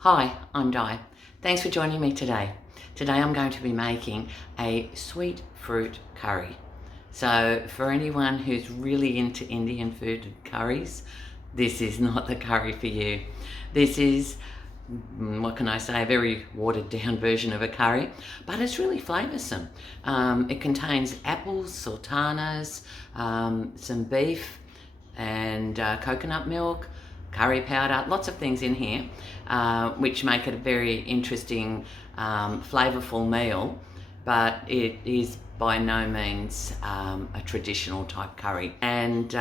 Hi, I'm Di. Thanks for joining me today. Today I'm going to be making a sweet fruit curry. So for anyone who's really into Indian food and curries, this is not the curry for you. This is, what can I say, a very watered down version of a curry, but it's really flavoursome. It contains apples, sultanas, some beef and coconut milk, curry powder, lots of things in here, which make it a very interesting, flavourful meal, but it is by no means a traditional type curry. And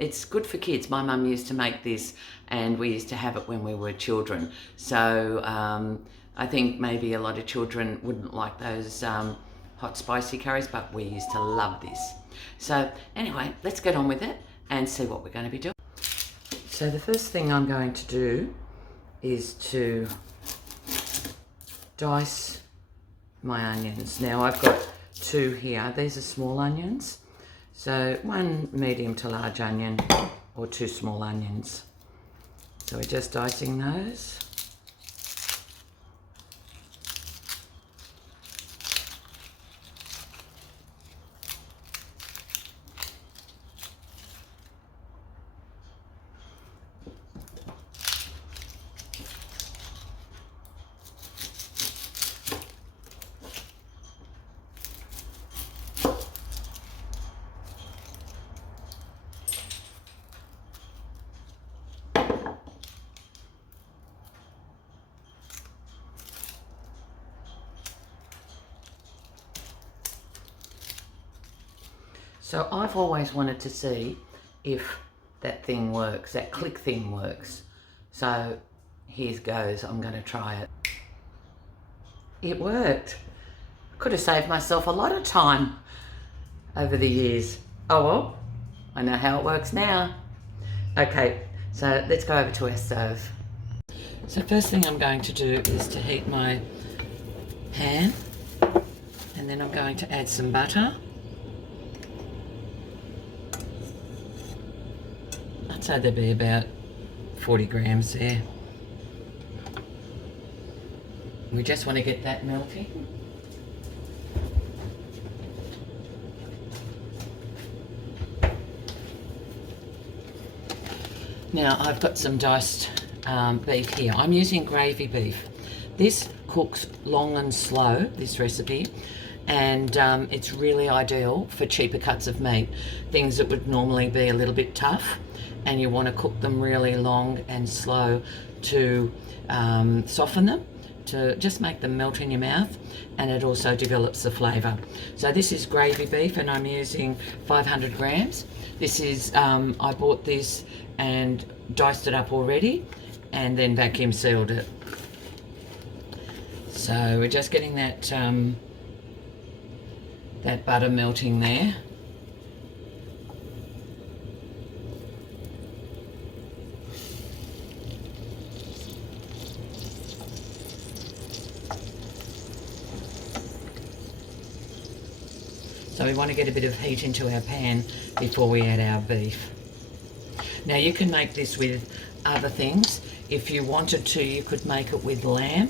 it's good for kids. My mum used to make this and we used to have it when we were children. So I think maybe a lot of children wouldn't like those hot spicy curries, but we used to love this. So anyway, let's get on with it and see what we're going to be doing. So the first thing I'm going to do is to dice my onions. Now I've got two here. These are small onions. So one medium to large onion or two small onions. So we're just dicing those. So I've always wanted to see if that thing works, that click thing works. So here goes, I'm going to try it. It worked. Could have saved myself a lot of time over the years. Oh well, I know how it works now. Okay, so let's go over to our stove. So first thing I'm going to do is to heat my pan, and then I'm going to add some butter. I'd say there'd be about 40 grams there. We just want to get that melting. Now I've got some diced beef here. I'm using gravy beef. This cooks long and slow, this recipe, and it's really ideal for cheaper cuts of meat, things that would normally be a little bit tough, and you want to cook them really long and slow to soften them, to just make them melt in your mouth, and it also develops the flavour. So this is gravy beef and I'm using 500 grams. This is, I bought this and diced it up already and then vacuum sealed it. So we're just getting that, that butter melting there. So we want to get a bit of heat into our pan before we add our beef. Now you can make this with other things. If you wanted to, you could make it with lamb.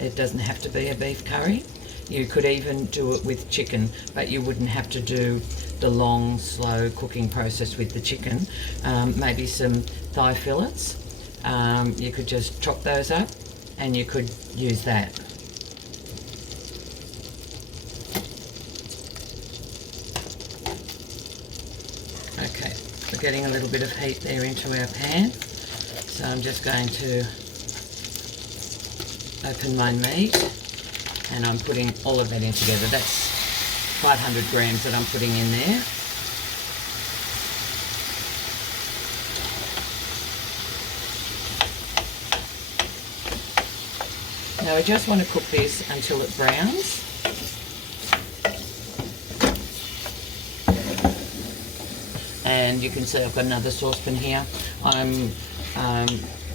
It doesn't have to be a beef curry. You could even do it with chicken, but you wouldn't have to do the long, slow cooking process with the chicken. Maybe some thigh fillets. You could just chop those up and you could use that. Okay, we're getting a little bit of heat there into our pan. So I'm just going to open my meat and I'm putting all of that in together. That's 500 grams that I'm putting in there. Now we just want to cook this until it browns. And you can see I've got another saucepan here. I'm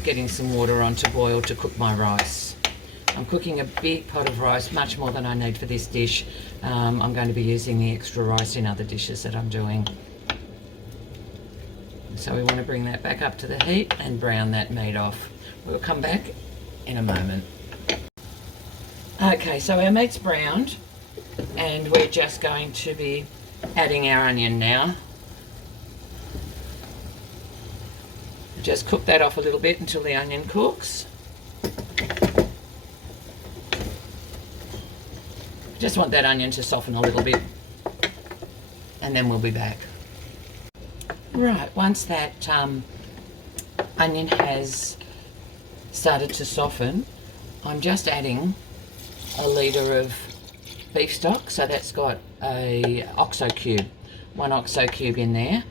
getting some water on to boil to cook my rice. I'm cooking a big pot of rice, much more than I need for this dish. I'm going to be using the extra rice in other dishes that I'm doing. So we want to bring that back up to the heat and brown that meat off. We'll come back in a moment. Okay, so our meat's browned and we're just going to be adding our onion now. Just cook that off a little bit until the onion cooks. Just want that onion to soften a little bit and then we'll be back. Right, once that onion has started to soften, I'm just adding a litre of beef stock. So that's got a OXO cube, 1 OXO cube in there.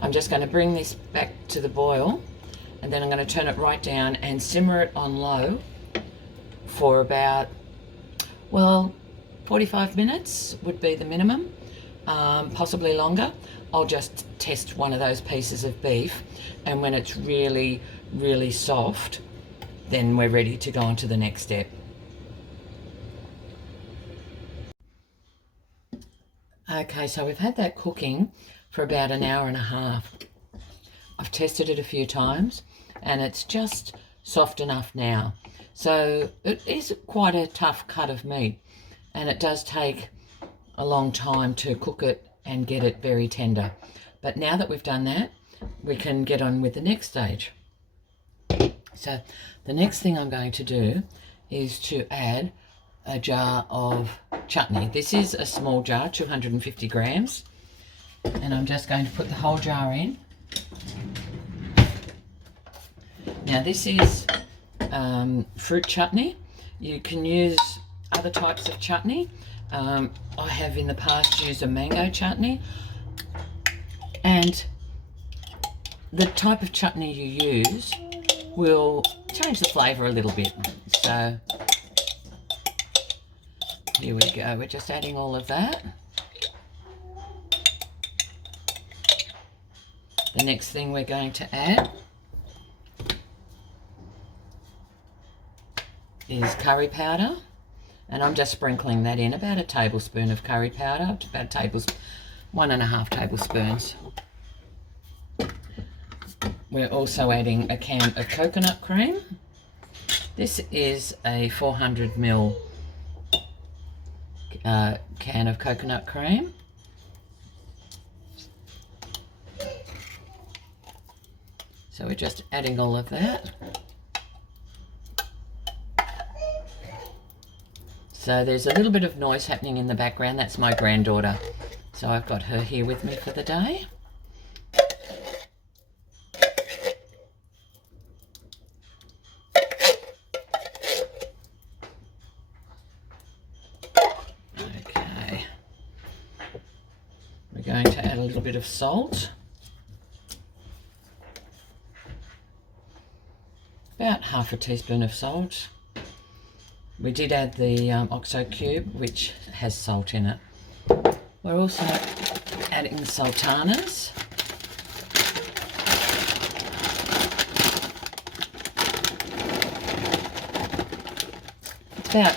I'm just going to bring this back to the boil and then I'm going to turn it right down and simmer it on low for about, well, 45 minutes would be the minimum, possibly longer. I'll just test one of those pieces of beef, and when it's really, really soft, then we're ready to go on to the next step. Okay, so we've had that cooking for about an hour and a half. I've tested it a few times and it's just soft enough now. So it is quite a tough cut of meat and it does take a long time to cook it and get it very tender. But now that we've done that, we can get on with the next stage. So the next thing I'm going to do is to add a jar of chutney. This is a small jar, 250 grams, and I'm just going to put the whole jar in. Now this is fruit chutney. You can use other types of chutney. I have in the past used a mango chutney, and the type of chutney you use will change the flavour a little bit. So here we go, we're just adding all of that. The next thing we're going to add is curry powder, and I'm just sprinkling that in, about a tablespoon of curry powder, about a tablespoon, 1.5 tablespoons. We're also adding a can of coconut cream. This is a 400 ml can of coconut cream. So we're just adding all of that. So there's a little bit of noise happening in the background. That's my granddaughter. So I've got her here with me for the day. Okay. We're going to add a little bit of salt. About half a teaspoon of salt. We did add the OXO cube, which has salt in it. We're also adding the sultanas. It's about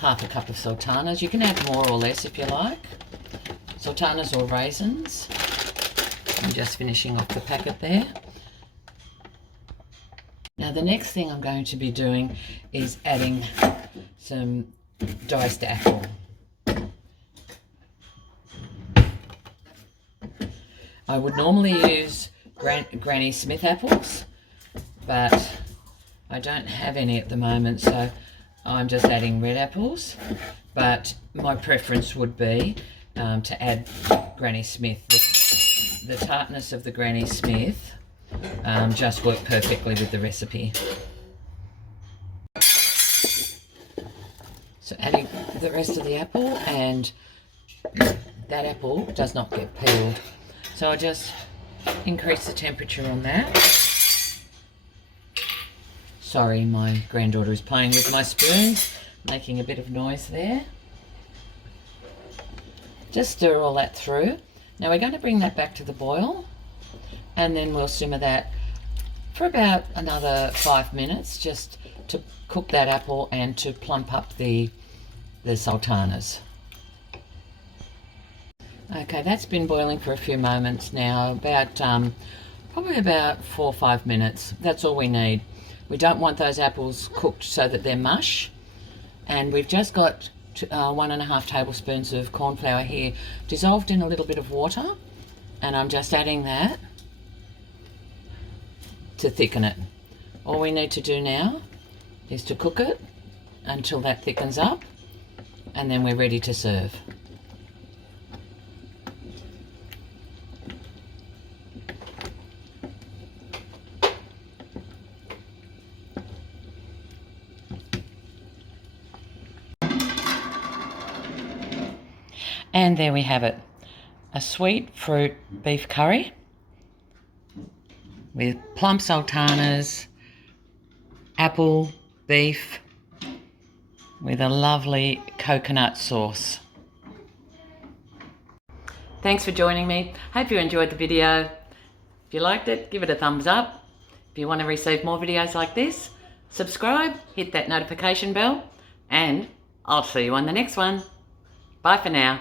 half a cup of sultanas. You can add more or less if you like. Sultanas or raisins. I'm just finishing off the packet there. Now the next thing I'm going to be doing is adding some diced apple. I would normally use Granny Smith apples, but I don't have any at the moment, so I'm just adding red apples. But my preference would be to add Granny Smith. The tartness of the Granny Smith just worked perfectly with the recipe. So adding the rest of the apple, and that apple does not get peeled. So I just increase the temperature on that. Sorry, my granddaughter is playing with my spoons, making a bit of noise there. Just stir all that through. Now we're going to bring that back to the boil, and then we'll simmer that for about another 5 minutes, just to cook that apple and to plump up the sultanas. Okay, that's been boiling for a few moments now, about probably about 4 or 5 minutes. That's all we need. We don't want those apples cooked so that they're mush. And we've just got 1.5 tablespoons of corn flour here, dissolved in a little bit of water, and I'm just adding that to thicken it. All we need to do now is to cook it until that thickens up, and then we're ready to serve. And there we have it, a sweet fruit beef curry with plum sultanas, apple, beef, with a lovely coconut sauce. Thanks for joining me. Hope you enjoyed the video. If you liked it, give it a thumbs up. If you want to receive more videos like this, subscribe, hit that notification bell, and I'll see you on the next one. Bye for now.